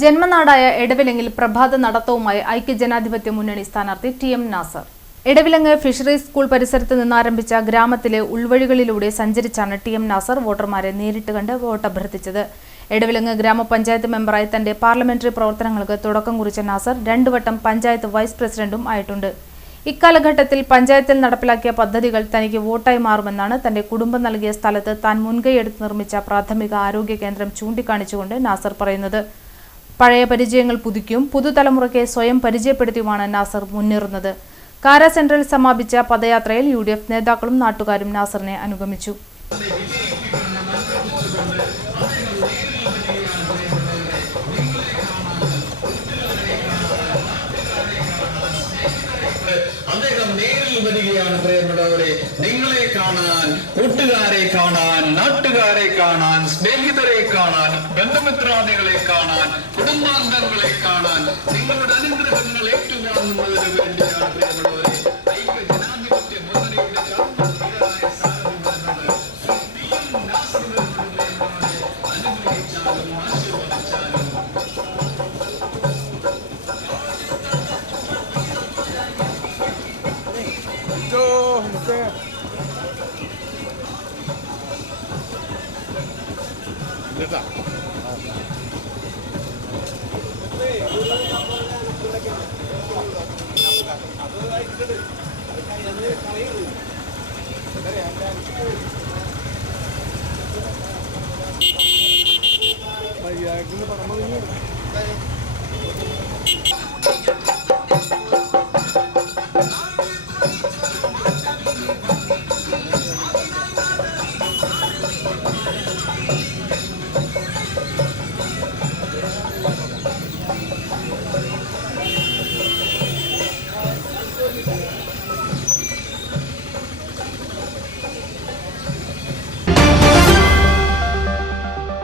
ജന്മനാടായ എടവിലങ്ങിൽ പ്രഭാത നടത്തവുമായി ഐക്യജനാധിപത്യ മുന്നണി സ്ഥാനാർത്ഥി T M. Nasar. Edavilangu fisheries school പരിസരത്ത് നിന്നാരംഭിച്ച ഗ്രാമത്തിലെ ഉൾവഴികളിലൂടെ സഞ്ചരിച്ചാണ് ടി.എം. നാസർ വോട്ടർമാരെ നേരിട്ട് കണ്ട് വോട്ടഭ്യർത്ഥിച്ചത്. എടവിലങ്ങ് ഗ്രാമപഞ്ചായത്ത് മെമ്പറായി തന്റെ പാർലമെന്ററി പ്രവർത്തനങ്ങൾക്ക് തുടക്കം കുറിച്ച നാസർ 2 വട്ടം പഞ്ചായത്ത് വൈസ് പ്രസിഡന്റും ആയിട്ടുണ്ട്. ഇക്കാലഘട്ടത്തിൽ പഞ്ചായത്തിൽ നടപ്പിലാക്കിയ പദ്ധതികൾ തനിക്ക് വോട്ടായി മാറുമെന്നാണ് തന്റെ കുടുംബം നൽകിയ സ്ഥലത്ത് താൻ മുൻകൈയെടുത്ത് നിർമ്മിച്ച പ്രാഥമിക ആരോഗ്യ കേന്ദ്രം ചൂണ്ടിക്കാണിച്ചുകൊണ്ട് നാസർ പറയുന്നത്. പഴയ പരിചയങ്ങൾ പുതുക്കിയും പുതുതലമുറയ്ക്ക് സ്വയം പരിചയപ്പെടുത്തിയുമാണ് നാസർ മുന്നേറുന്നത്. കാര സെന്ററിൽ സമാപിച്ച പദയാത്രയിൽ UDF നേതാക്കളും നാട്ടുകാരും നാസറിനെ അനുഗമിച്ചു. അദ്ദേഹം നേരിൽ വരികയാണ്. പ്രിയപ്പെട്ടവരെ, നിങ്ങളെ കാണാൻ, കൂട്ടുകാരെ കാണാൻ, നാട്ടുകാരെ കാണാൻ, സ്നേഹിതരെ കാണാൻ, ബന്ധുമിത്രാദികളെ കാണാൻ, കുടുംബാംഗങ്ങളെ കാണാൻ, നിങ്ങളുടെ അനുഗ്രഹങ്ങൾ ഏറ്റുവാങ്ങുന്നതിന് വേണ്ടിയാണ്. പ്രിയപ്പെട്ടവരെ, ഐക്യജനാധിപത്യ മുന്നണിയുടെ അനുഗ്രഹിച്ചാലും ആശീർവദിച്ചാലും അത്